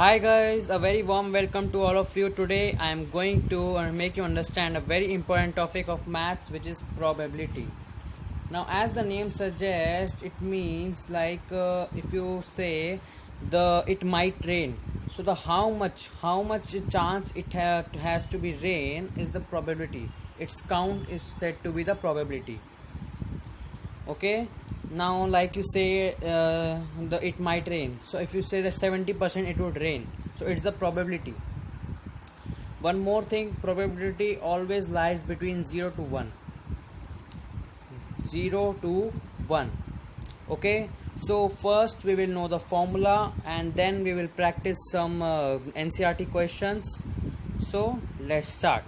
Hi guys, a very warm welcome to all of you. Today I am going to make you understand a very important topic of maths, which is probability. Now as the name suggests, it means like if you say it might rain, so the how much chance has to be rain is the probability. Its count is said to be the probability. Okay, now like you say it might rain, so if you say the 70% it would rain, so it's the probability. One more thing, probability always lies between 0 to 1. 0 to 1. Okay, so first we will know the formula and then we will practice some NCERT questions. So let's start.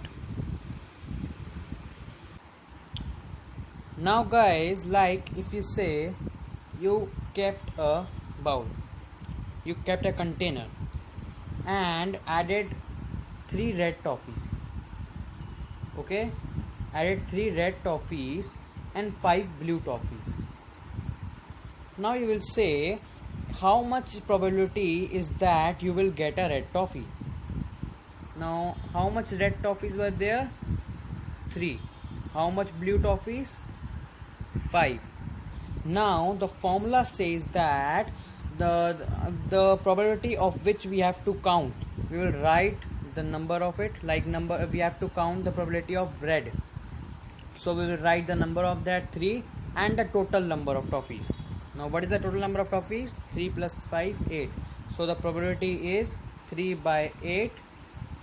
Now guys, like if you say you kept a bowl, you kept a container and added 3 red toffees. Okay, added 3 red toffees and 5 blue toffees. Now you will say how much probability is that you will get a red toffee. Now how much red toffees were there? 3. How much blue toffees? 5. Now the formula says that the probability of which we have to count, we will write the number of it, like number we have to count the probability of red, so we will write the number of that 3 and the total number of toffees. Now what is the total number of toffees? 3 plus 5, 8. So the probability is 3 by 8,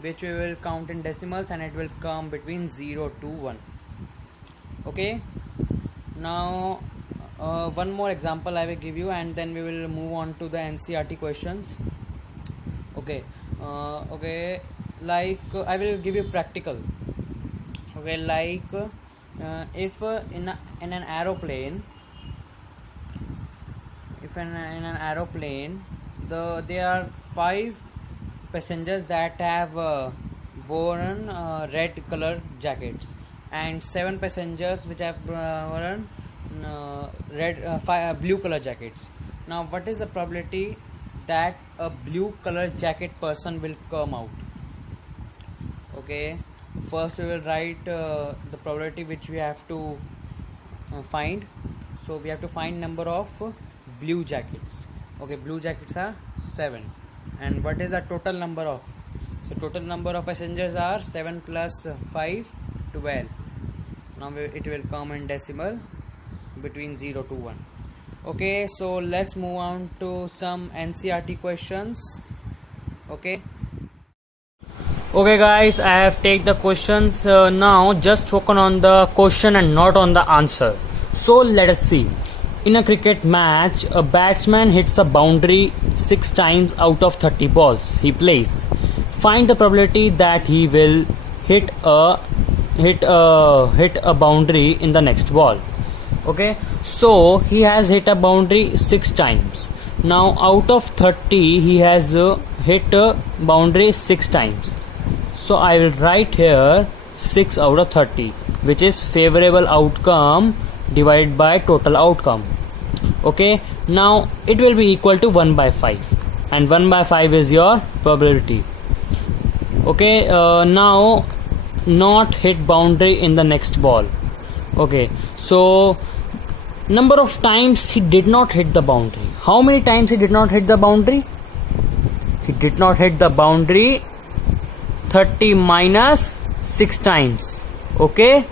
which we will count in decimals, and it will come between 0 to 1. Okay, now one more example I will give you, and then we will move on to the NCERT questions. Okay, like I will give you practical. Okay, like if in an aeroplane, there are 5 passengers that have worn red color jackets, and 7 passengers which have worn blue color jackets. Now what is the probability that a blue color jacket person will come out? Okay, first we will write the probability which we have to find. So we have to find number of blue jackets. Okay, blue jackets are 7. And what is the total number of? So total number of passengers are 7 plus 5, 12. Now it will come in decimal between 0 to 1. Okay, so let's move on to some NCERT questions. Okay guys, I have take the questions now. Just focus on the question and not on the answer. So let us see. In a cricket match, a batsman hits a boundary 6 times out of 30 balls he plays. Find the probability that he will hit a boundary in the next ball. Okay, so he has hit a boundary 6 times. Now out of 30 he has hit a boundary 6 times. So I will write here 6 out of 30, which is favorable outcome divided by total outcome. Okay, now it will be equal to 1 by 5, and 1 by 5 is your probability. Okay, now not hit boundary in the next ball. Okay, so number of times he did not hit the boundary. How many times he did not hit the boundary? He did not hit the boundary 30 minus 6 times. Okay,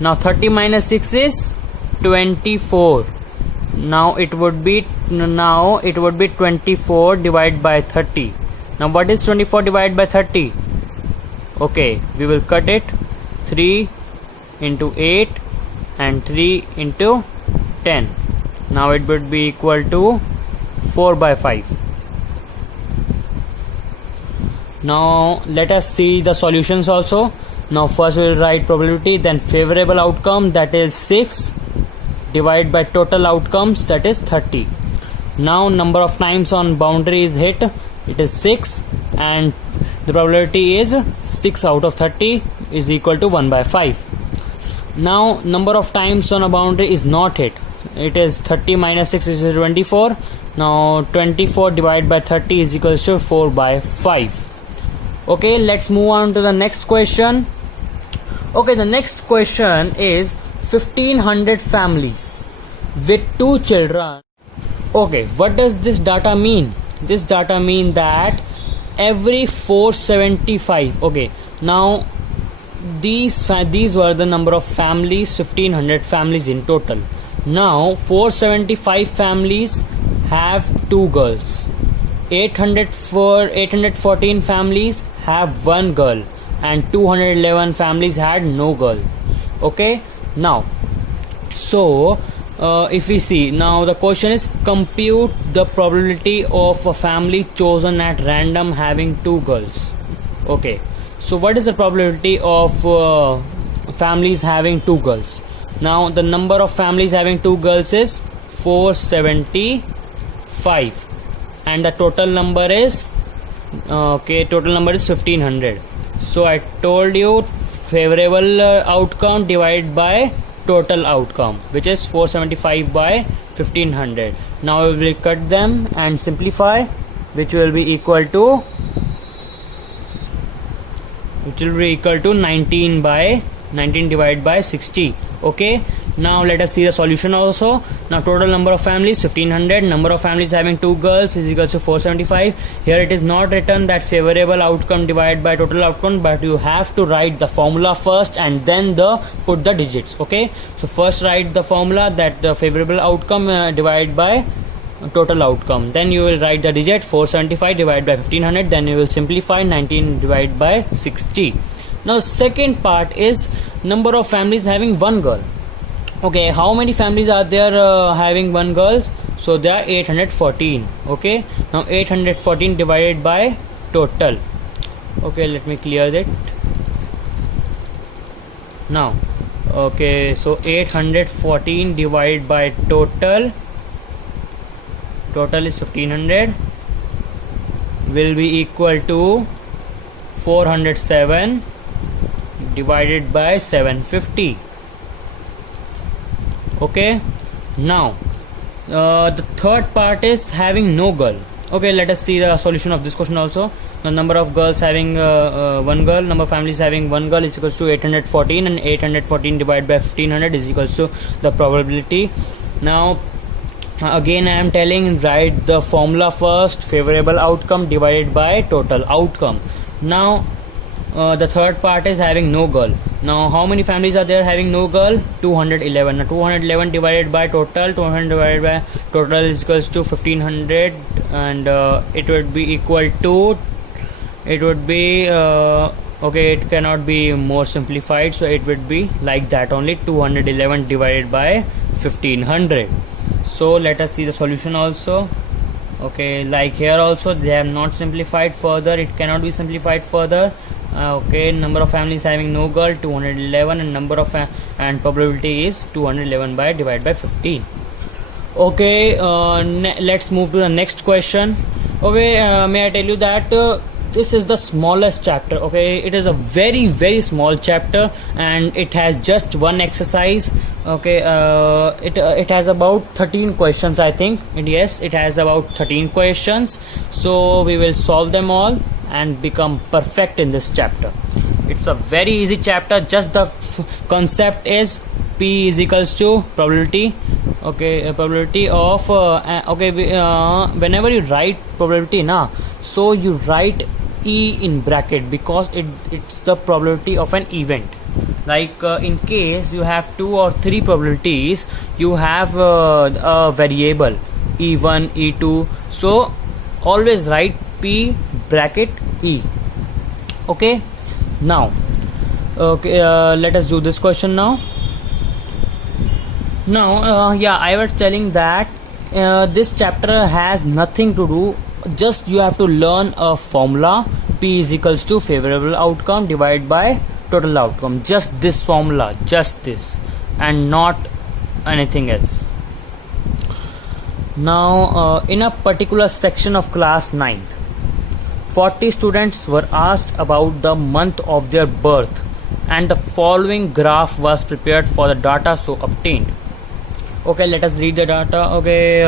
now 30 minus 6 is 24. Now it would be 24 divided by 30. Now what is 24 divided by 30? Okay, we will cut it. 3 into 8 and 3 into 10. Now it would be equal to 4 by 5. Now let us see the solutions also. Now first we will write probability, then favorable outcome, that is 6, divided by total outcomes, that is 30. Now number of times on boundary is hit, it is 6, and the probability is 6 out of 30 is equal to 1 by 5. Now number of times on a boundary is not hit, it is 30 minus 6 is 24. Now 24 divided by 30 is equals to 4 by 5. Okay, let's move on to the next question. Okay, the next question is 1500 families with 2 children. Okay, what does this data mean? This data mean that every 475. Okay, now these were the number of families, 1500 families in total. Now 475 families have 2 girls, 814 families have 1 girl, and 211 families had no girl. Okay, now so if we see, now the question is compute the probability of a family chosen at random having 2 girls. Okay, so what is the probability of families having 2 girls? Now the number of families having 2 girls is 475, and the total number is total number is 1500. So I told you favorable outcome divided by total outcome, which is 475 by 1500. Now we will cut them and simplify, which will be equal to 19 divided by 60. Okay, now let us see the solution also. Now total number of families 1500, number of families having 2 girls is equal to 475. Here it is not written that favorable outcome divided by total outcome, but you have to write the formula first and then put the digits. Okay, so first write the formula, that the favorable outcome divided by total outcome, then you will write the digit 475 divided by 1500, then you will simplify 19 divided by 60. Now second part is number of families having 1 girl. Okay, how many families are there having 1 girl? So there are 814. Okay, now 814 divided by total. Okay, let me clear that now. Okay, so 814 divided by total is 1500, will be equal to 407 divided by 750. Okay, now the third part is having no girl. Okay, let us see the solution of this question also. The number of girls having 1 girl, number of families having 1 girl is equals to 814, and 814 divided by 1500 is equals to the probability. Now again I am telling, write the formula first, favorable outcome divided by total outcome. Now the third part is having no girl. Now how many families are there having no girl? 211. Now 211 divided by total, 200 divided by total is equals to 1500, and it would be equal to, it would be okay, it cannot be more simplified, so it would be like that only, 211 divided by 1500. So let us see the solution also. Okay, like here also they have not simplified further, it cannot be simplified further. Okay, number of families having no girl 211, and number of and probability is 211 by divided by 15. Okay, let's move to the next question. Okay, may I tell you that this is the smallest chapter. Okay, it is a very small chapter, and it has just 1 exercise. Okay, it has about 13 questions, I think. And yes, it has about 13 questions, so we will solve them all and become perfect in this chapter. It's a very easy chapter. Just the concept is P is equals to probability. Okay, probability of whenever you write probability na, so you write E in bracket, because it's the probability of an event. Like in case you have 2 or 3 probabilities, you have a variable E1, E2, so always write P bracket E. Okay, now let us do this question now. Yeah, I was telling that this chapter has nothing to do, just you have to learn a formula, P is equals to favorable outcome divided by total outcome. Just this formula, just this, and not anything else. Now in a particular section of class 9th, 40 students were asked about the month of their birth, and the following graph was prepared for the data so obtained. Okay, let us read the data. Okay,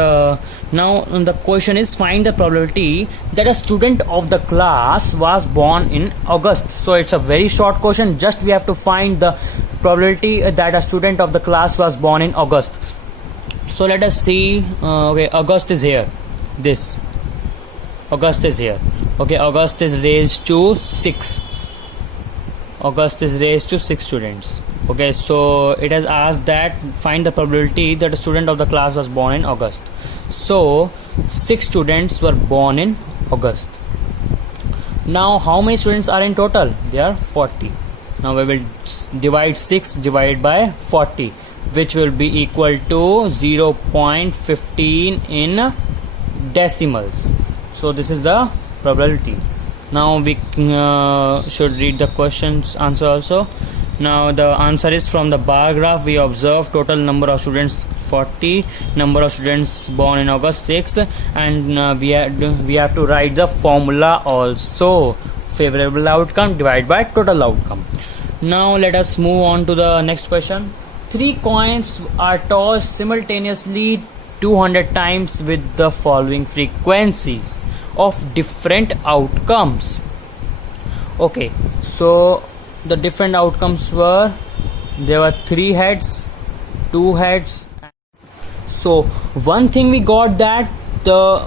now the question is, find the probability that a student of the class was born in August. So it's a very short question, just we have to find the probability that a student of the class was born in August. So let us see. Okay, August is here. This August is here. Okay, August is raised to 6. August is raised to 6 students. Okay, so it has asked that find the probability that a student of the class was born in August. So 6 students were born in August. Now how many students are in total? There are 40. Now we will divide 6 divided by 40, which will be equal to 0.15 in decimals. So this is the probability. Now we should read the question's answer also. Now the answer is, from the bar graph we observe total number of students 40, number of students born in August 6, and we have to write the formula also. Favorable outcome divided by total outcome. Now let us move on to the next question. 3 coins are tossed simultaneously 200 times with the following frequencies of different outcomes. Okay, so the different outcomes were, there were 3 heads, 2 heads. So one thing we got, that the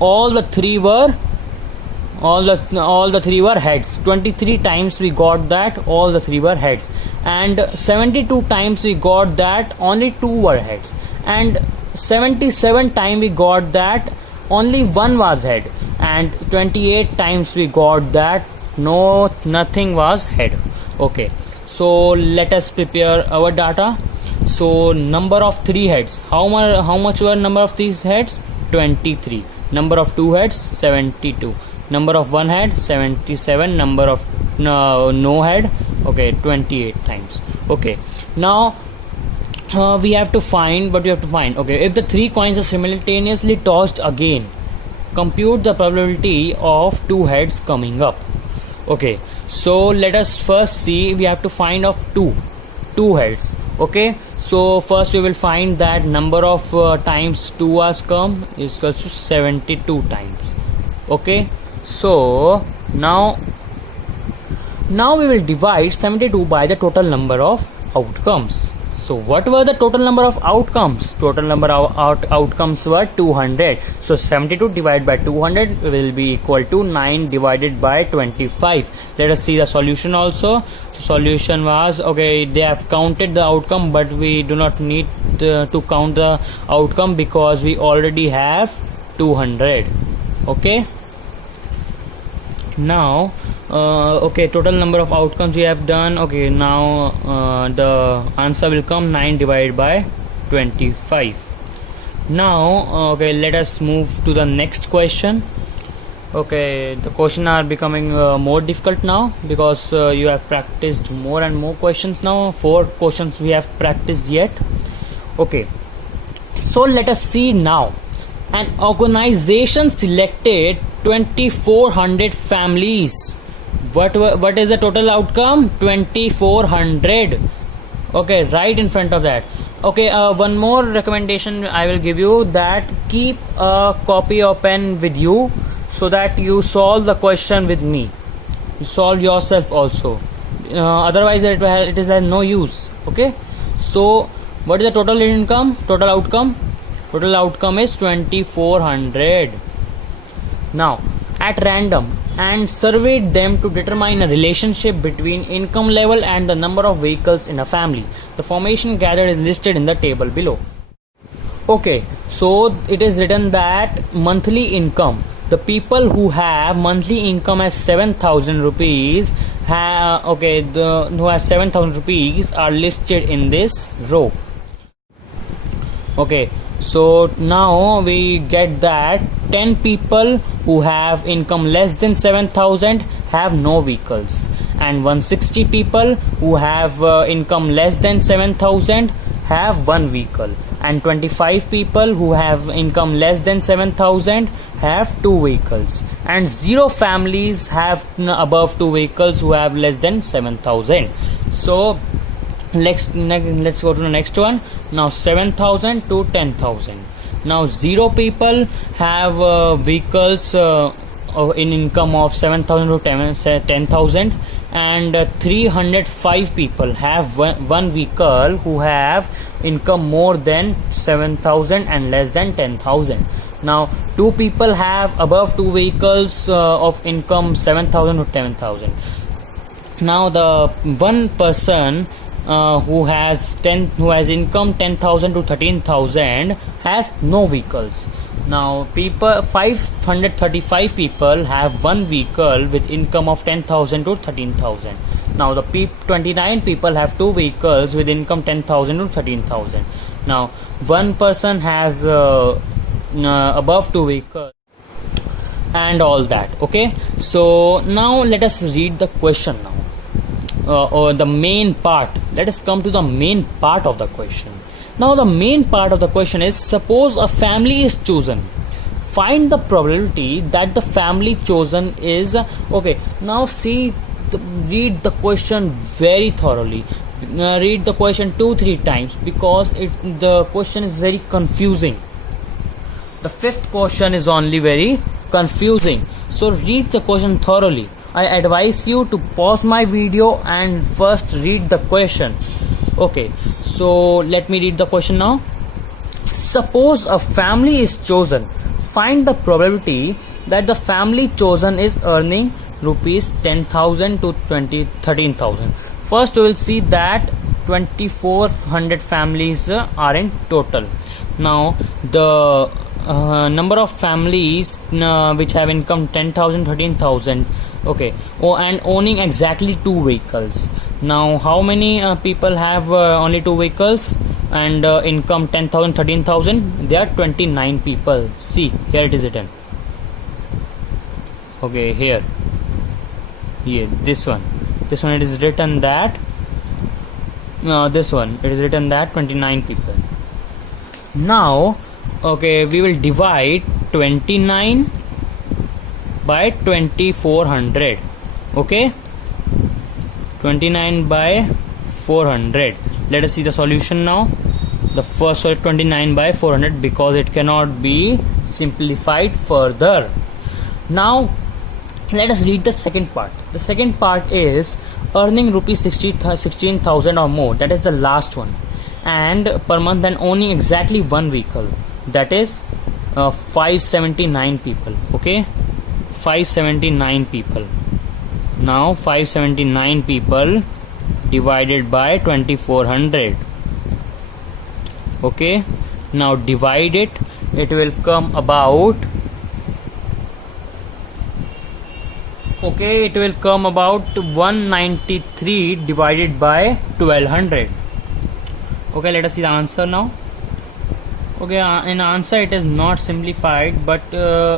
all the three were heads. 23 times we got that all the 3 were heads, and 72 times we got that only 2 were heads, and 77 times we got that only 1 was head, and 28 times we got that nothing was head. Okay, so let us prepare our data. So number of 3 heads, how much were number of these heads? 23. Number of 2 heads, 72. Number of 1 head, 77. Number of no head, okay, 28 times. Okay, now we have to find what we have to find. Okay, if the 3 coins are simultaneously tossed again, compute the probability of 2 heads coming up. Okay, so let us first see, we have to find of 2 heads. Okay, so first we will find that number of times 2 has come is equal to 72 times. Okay, so now we will divide 72 by the total number of outcomes. So what were the total number of outcomes? Total number of outcomes were 200. So 72 divided by 200 will be equal to 9 divided by 25. Let us see the solution also. So solution was, okay, they have counted the outcome, but we do not need to count the outcome because we already have 200. Okay. Now okay, total number of outcomes we have done. Okay, now the answer will come 9 divided by 25. Now okay, let us move to the next question. Okay, the questions are becoming more difficult now because you have practiced more and more questions now. 4 questions we have practiced yet. Okay, so let us see now. An organization selected 2400 families. What is the total outcome? 2400. Okay, right in front of that. Okay, one more recommendation I will give you, that keep a copy or pen with you so that you solve the question with me. You solve yourself also. Otherwise it is no use. Okay, so what is the total income? Total outcome? Total outcome is 2400. Now at random and surveyed them to determine a relationship between income level and the number of vehicles in a family. The information gathered is listed in the table below. Okay, so it is written that monthly income, the people who have monthly income as 7,000 rupees who has 7,000 rupees are listed in this row. Okay, so now we get that 10 people who have income less than 7,000 have no vehicles, and 160 people who have income less than 7,000 have 1 vehicle, and 25 people who have income less than 7,000 have 2 vehicles, and 0 families have above 2 vehicles who have less than 7,000. So Let's go to the next one. Now 7,000 to 10,000. Now 0 people have vehicles in income of 7,000 to 10,000, and 305 people have one vehicle who have income more than 7,000 and less than 10,000. Now 2 people have above 2 vehicles of income 7,000 to 10,000. Now the one person who has income 10,000 to 13,000 has no vehicles. Now 535 people have one vehicle with income of 10,000 to 13,000. Now the 29 people have 2 vehicles with income 10,000 to 13,000. Now one person has above 2 vehicles and all that. Okay, so now let us read the question now. Or the main part. Let us come to the main part of the question. Now the main part of the question is, suppose a family is chosen. Find the probability that the family chosen is okay. Now read the question very thoroughly. Read the question 2-3 times because the question is very confusing. The 5th question is only very confusing. So read the question thoroughly. I advise you to pause my video and first read the question. Okay, so let me read the question now. Suppose a family is chosen. Find the probability that the family chosen is earning rupees 10,000 to 13,000. First we will see that 2,400 families are in total. Now the number of families which have income 10,000, 13,000. Okay. Oh, and owning exactly 2 vehicles. Now how many people have only 2 vehicles and income 10,000, 13,000? There are 29 people. See, here it is written. Okay, here this one it is written that this one it is written that 29 people. Now okay, we will divide 29 by 2,400. Okay, 29 by 400. Let us see the solution now. The first 29 by 400 because it cannot be simplified further. Now let us read the second part. The second part is earning rupees 16,000 or more. That is the last one. And per month and owning exactly 1 vehicle. That is 579 people. Okay, 579 people. Now 579 people divided by 2,400. Okay, now divide it. It will come about. Okay, it will come about 193 divided by 1,200. Okay, let us see the answer now. Okay, in answer it is not simplified, but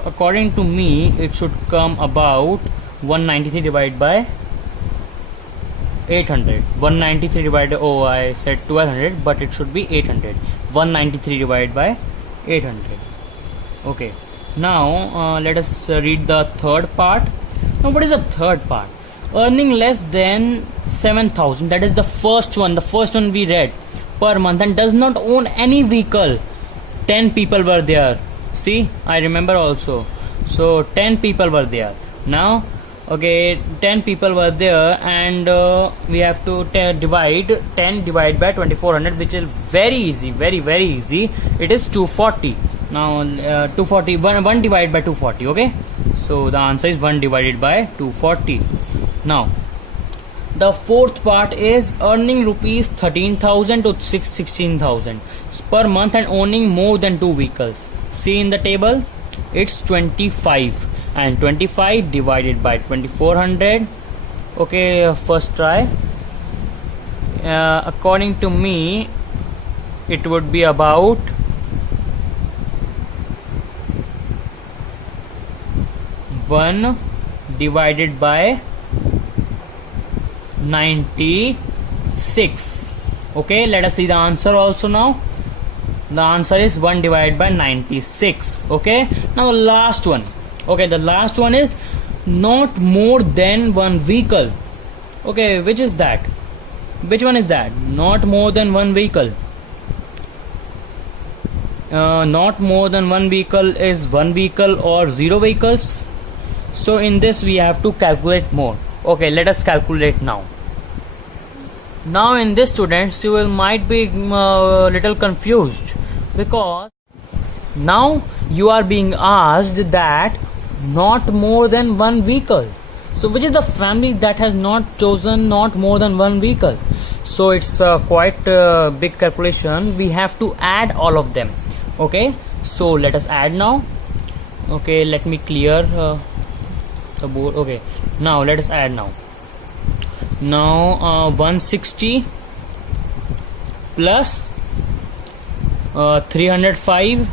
according to me it should come about 193 divided by 800. 193 divided, oh I said 1,200, but it should be 800. 193 divided by 800. Okay, now let us read the third part. Now what is the third part? Earning less than 7,000. That is the first one. The first one we read, per month, and does not own any vehicle. 10 people were there. See, I remember also. So 10 people were there. Now okay, 10 people were there, and we have to divide 10 divided by 2,400, which is very easy, very easy. It is 240. Now 240, 1 divided by 240. Okay, so the answer is 1 divided by 240. Now the fourth part is earning rupees 13,000 to 16,000 per month and owning more than 2 vehicles. See in the table, it's 25, and 25 divided by 2,400. Okay, first try. According to me it would be about 1 divided by 96. Okay, let us see the answer also now. The answer is 1 divided by 96. Okay, now the last one. Okay, the last one is not more than 1 vehicle. Okay, which is that? Which one is that? Not more than one vehicle. Not more than one vehicle is one vehicle or zero vehicles. So in this we have to calculate more. Okay, let us calculate now. Now in this, students, you will might be little confused, because now you are being asked that not more than one vehicle. So which is the family that has not chosen not more than one vehicle? So it's quite big calculation. We have to add all of them. Okay, so let us add now. Okay, let me clear the board. Okay, now let us add now. Now 160 plus 305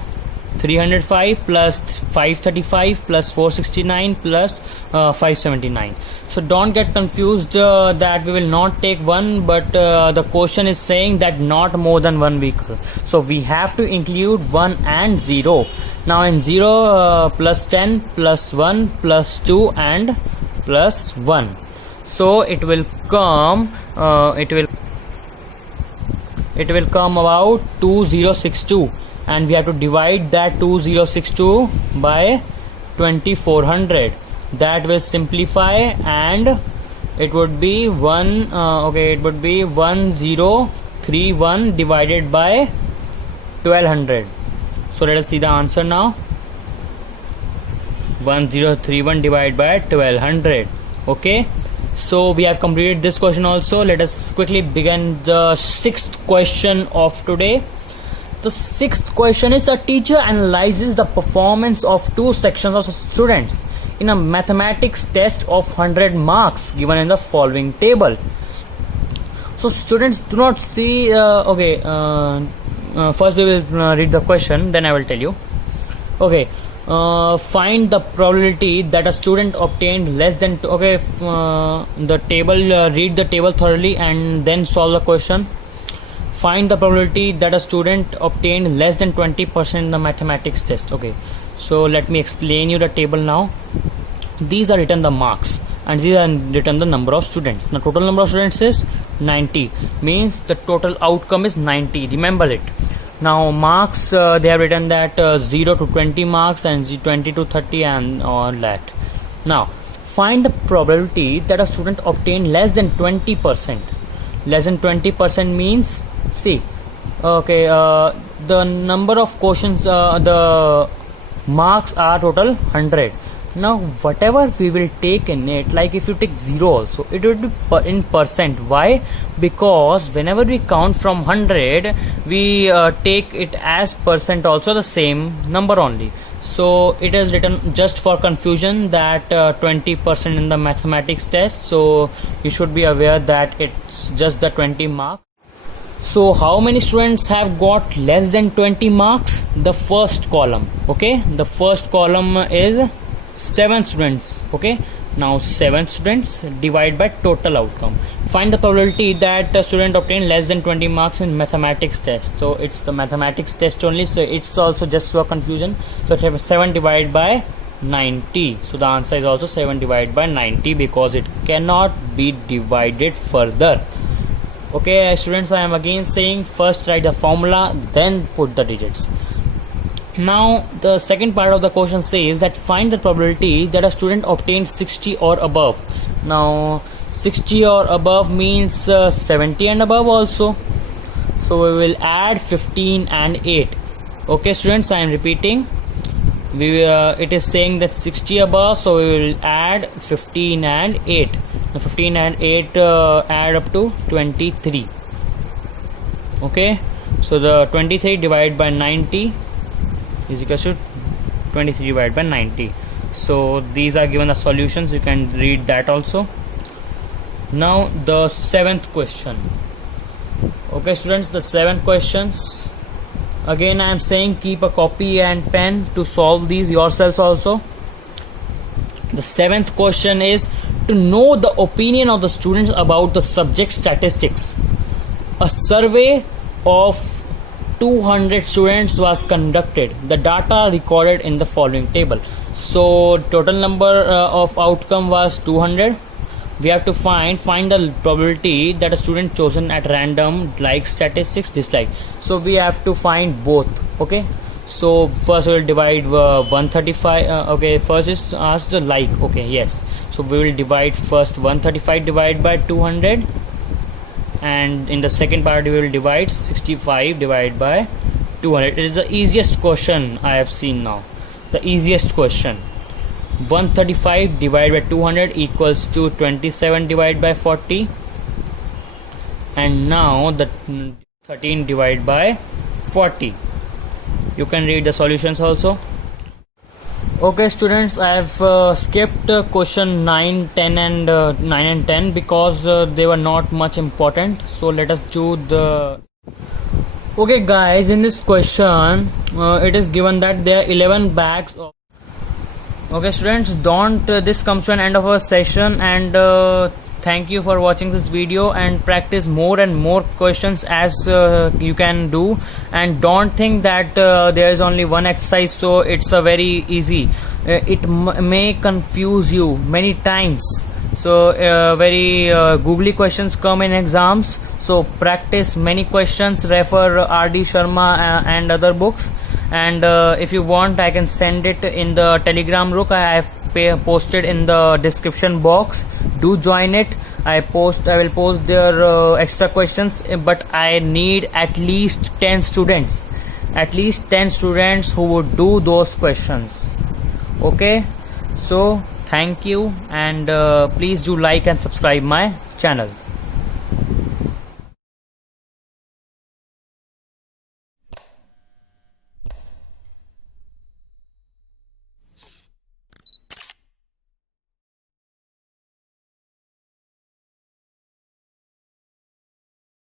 plus 535 plus 469 plus 579. So don't get confused that we will not take one, but the question is saying that not more than one vehicle, so we have to include 1 and 0. Now in 0 plus 10 plus 1 plus 2 and plus 1, so it will come about 2062, and we have to divide that 2062 by 2400. That will simplify, and it would be 1031 divided by 1200. So let us see the answer now. 1031 divided by 1200. Okay, so we have completed this question also. Let us quickly begin the sixth question of today. The sixth question is: a teacher analyzes the performance of two sections of students in a mathematics test of 100 marks given in the following table. So students, do not see first we will read the question, then I will tell you. Okay, find the probability that a student obtained less than the table, read the table thoroughly and then solve the question. Find the probability that a student obtained less than 20% in the mathematics test. Okay, so let me explain you the table now. These are written the marks, and these are written the number of students. The total number of students is 90, means the total outcome is 90. Remember it. Now marks, they have written that 0 to 20 marks and 20 to 30 and all that. Now find the probability that a student obtained less than 20%. Less than 20% means, see, okay, the number of questions, the marks are total 100. Now whatever we will take in it, like if you take 0 also, it would be in percent. Why? Because whenever we count from 100, we take it as percent also, the same number only. So it is written just for confusion that 20% in the mathematics test. So you should be aware that it's just the 20 marks. So how many students have got less than 20 marks? The first column. Okay, the first column is 7 students. Okay, now 7 students divide by total outcome. Find the probability that a student obtained less than 20 marks in mathematics test. So it's the mathematics test only, so it's also just for confusion. So 7 divided by 90. So the answer is also 7 divided by 90, because it cannot be divided further. Okay students, I am again saying, first write the formula, then put the digits. Now the second part of the question says that find the probability that a student obtained 60 or above. Now 60 or above means 70 and above also. So we will add 15 and 8. Okay students, I am repeating. It is saying that 60 above, so we will add 15 and 8. Now 15 and 8 add up to 23. Okay, so the 23 divided by 90 is equal to 23 divided by 90. So these are given the solutions, you can read that also. Now the seventh question. Okay students, the 7 questions. Again I am saying, keep a copy and pen to solve these yourselves also. The 7th question is to know the opinion of the students about the subject statistics. A survey of 200 students was conducted. The data recorded in the following table. So total number of outcome was 200. we have to find the probability that a student chosen at random likes statistics dislike. So we have to find both. Okay, so first we will divide 135. Okay, first is ask the like. Okay, yes, so we will divide first 135 divided by 200, and in the second part we will divide 65 divided by 200. It is the easiest question I have seen now, the easiest question. 135 divided by 200 equals to 27 divided by 40, and now the 13 divided by 40. You can read the solutions also. Okay students, I have skipped question 9, 10 and 9 and 10 because they were not much important. So let us do the... Okay guys, in this question it is given that there are 11 bags of... Okay students, don't this comes to an end of our session, and thank you for watching this video, and practice more and more questions as you can do, and don't think that there is only one exercise, so it's a very easy. It may confuse you many times, so very googly questions come in exams, so practice many questions, refer R.D. Sharma and other books, and if you want I can send it in the Telegram group I have posted in the description box. Do join it. I will post their extra questions, but I need at least 10 students, who would do those questions. Okay, so thank you, and please do like and subscribe my channel.